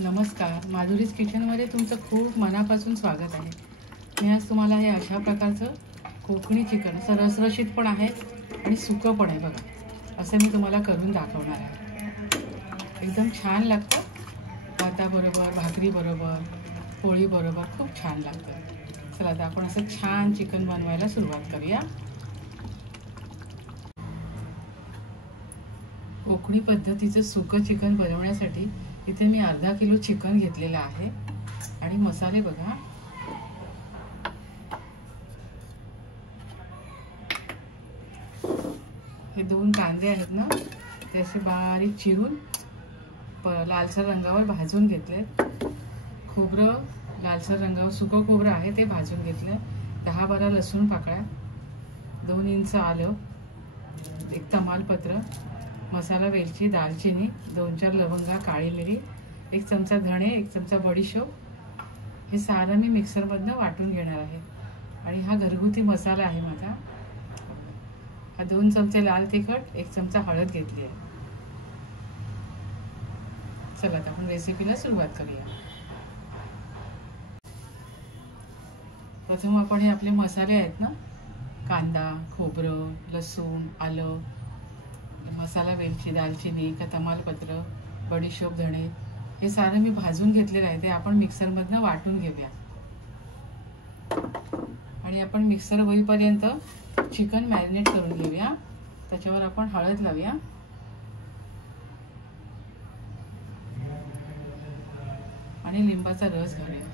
नमस्कार, माधुरीज किचनमध्ये तुमचं खूप मनापासून स्वागत आहे। मी आज तुम्हाला हे अशा प्रकारचं कोकणी चिकन रसरशीत पण आहे आणि सुकं पण आहे बघा, असं मी तुम्हाला करून दाखवणार आहे। एकदम छान लागतं, भाताबरोबर, भाकरीबरोबर, पोळीबरोबर खूप छान लागतं। चला आता आपण असं छान चिकन बनवायला सुरुवात करूया। कोकणी पद्धतीचं सुकं चिकन बनवण्यासाठी इथे मी अर्धा किलो चिकन घेतलेलं आहे आणि मसाले बघा, हे 2 कांदे आहेत ना, ते असे बारीक चिरून लालसर रंगावर भाजून घेतले। खोबरं लालसर रंगावर सुकं खोबरं आहे ते भाजून घेतलं। 10-12 लसूण पाकळ्या, 2 इंच आलं, 1 तमालपत्र, मसाला वेलची, दालचिनी, 2-4 लवंगा, काळी मिरी, 1 चमचा धणे, 1 चमचा बडीशोप, हे सारं मी मिक्सरमधनं वाटून घेणार आहे। आणि हा घरगुती मसाला आहे माझा। हा 2 चमचे लाल तिखट, 1 चमचा हळद घेतली आहे। चला आता आपण रेसिपीला सुरुवात करूया। प्रथम आपण हे आपले मसाले आहेत ना, कांदा, खोबरं, लसूण, आलं, मसाला वेलची, दालचिनी, तमालपत्र, बडीशोप, धणे, हे सारं मी भाजून घेतलेलं आहे। ते आपण मिक्सरमधनं वाटून घेऊया आणि आपण मिक्सर होईपर्यंत चिकन मॅरिनेट करून घेऊया। त्याच्यावर आपण हळद लावूया आणि लिंबाचा रस घालूया।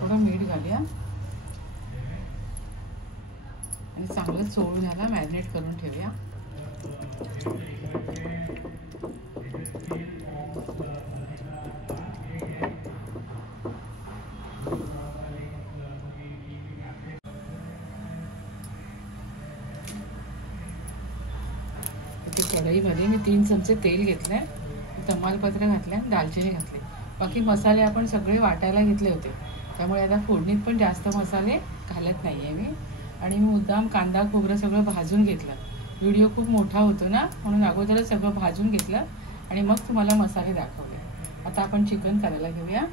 थोडं मीठ घालूया आणि चांगलं चोळून याला मॅरिनेट करून ठेवूया। कढईमध्ये मी 3 चमचे तेल घेतले, तमालपत्र घातले, दालचिनी घातली। बाकी मसाले आपण सगळे वाटायला घेतले होते, त्यामुळे आता फोडणीत पण जास्त मसाले घालत नाहीये मी। आणि मुद्दाम कांदा खोबरं सगळं भाजून घेतलं। व्हिडिओ खूप मोठा होतो ना, म्हणून अगोदरच सगळं भाजून घेतलं आणि मग तुम्हाला मसाले दाखवले। आता आपण चिकन करायला घेऊया।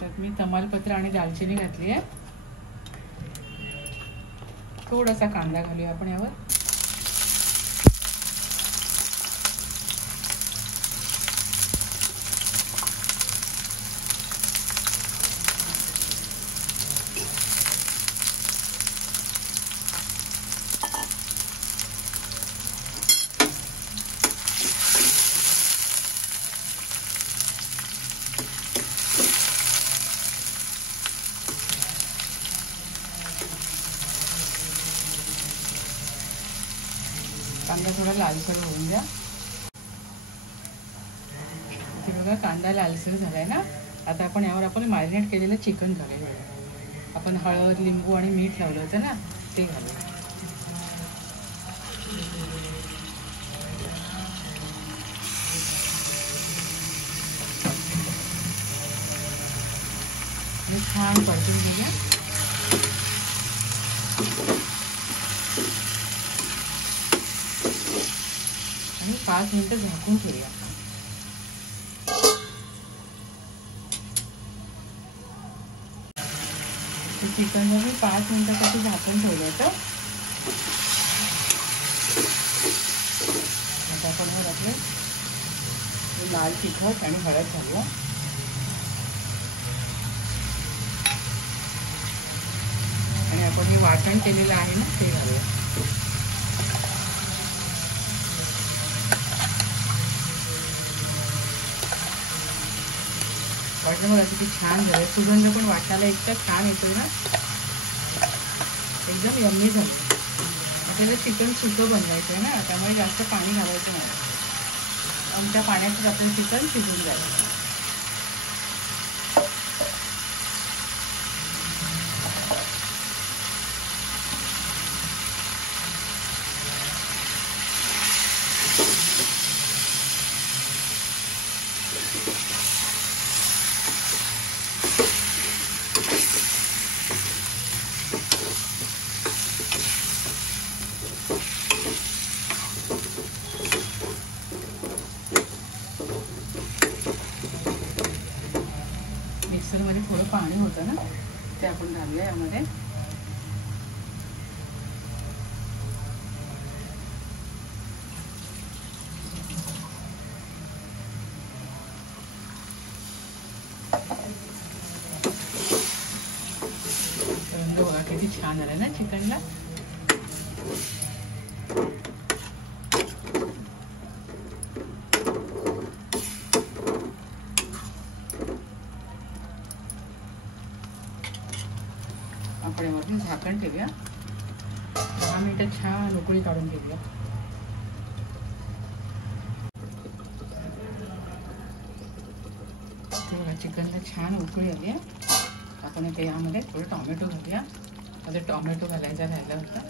त्यात मी तमालपत्र आणि दालचिनी घातली आहे। थोडासा कांदा घालूया आपण यावर। कांदा थोडा लालसर होऊन द्या। इथे बघा कांदा लालसर झालाय ना। आता आपण यावर आपण मॅरिनेट केलेलं चिकन घालूया। आपण हळद, लिंबू आणि मीठ लावलं होतं ना, ते घालूया। आणि छान परतून घेऊया आणि 5 मिनिटं झाकून ठेवूया। चिकन मी 5 मिनिटासाठी झाकून ठेवलं होतं। आता आपण वर आपले लाल तिखट आणि हळद घालूया आणि आपण हे वाटण केलेलं आहे ना, ते घालूया। वाटण बघा किती छान झालं, सुगंध पण वाटायला इतका छान येतो ना, एकदम यम्मी झालं। आपल्याला चिकन सुकं बनवायचं आहे ना, त्यामुळे जास्त पाणी घालायचं नाही। आमच्या पाण्यातच आपलं चिकन शिजून जाईल। मिक्सरमध्ये थोडं पाणी होतं ना, ते आपण घालूया यामध्ये. रंग बघा किती छान आला ना चिकनला. आपण यावरती झाकण ठेवूया. 10 मिनिटं छान उकळी काढून घेऊया. चिकनला छान उकळी आली आहे. आपण आता यामध्ये थोडं टोमॅटो घालूया. मध्ये टोमॅटो घालायचा राहिला होता.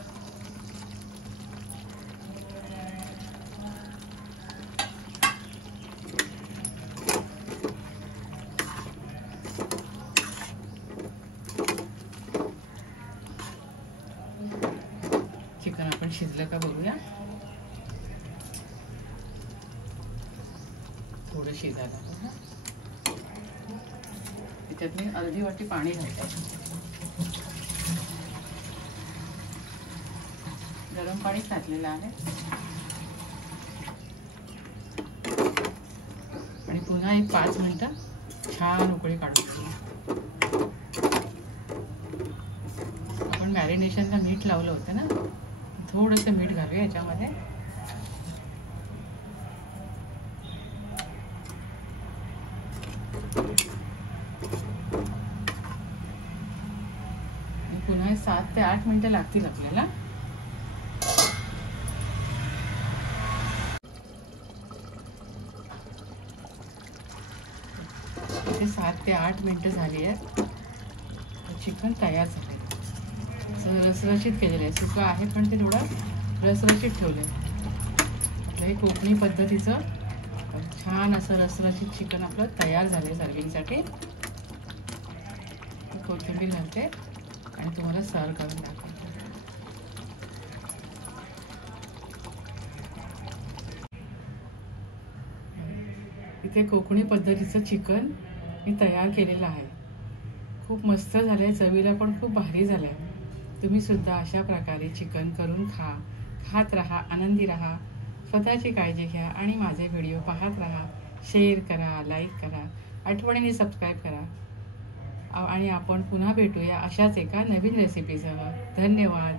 चिकन आपण शिजलं का बघूया. थोडं शिजायला बघा. त्याच्यात मी अर्धी वाटी पाणी घालते. गरम पाणी घातलेलं आहे आणि पुन्हा एक 5 मिनिटं छान उकळी काढून. आपण मॅरिनेशनला मीठ लावलं होतं ना, थोडंसं मीठ घालूया याच्यामध्ये. पुन्हा 7 ते 8 मिनिटं लागतील आपल्याला. इथे 7 ते 8 मिनिटं झाली आहेत. चिकन तयार झाले. रसरशीत केलेलं आहे. सुकं आहे पण ते थोडं रसरशीत ठेवलं आहे. आपलं हे कोकणी पद्धतीचं छान असं रसरशीत चिकन आपलं तयार झालं सर्विंगसाठी. कोथिंबीर घालते आणि तुम्हाला सर्व करून दाखवते. इथे कोकणी पद्धतीचं चिकन मी तयार केलेलं आहे. खूप मस्त झालंय. चवीला पण खूप भारी झालंय. तुम्ही सुद्धा अशा प्रकारे चिकन करून खात राहा, आनंदी राहा, स्वतःची काळजी घ्या आणि माझे व्हिडिओ पाहत राहा. शेअर करा, लाईक करा, आठवणीने सबस्क्राईब करा आणि आपण पुन्हा भेटूया अशाच एका नवीन रेसिपीसह. धन्यवाद.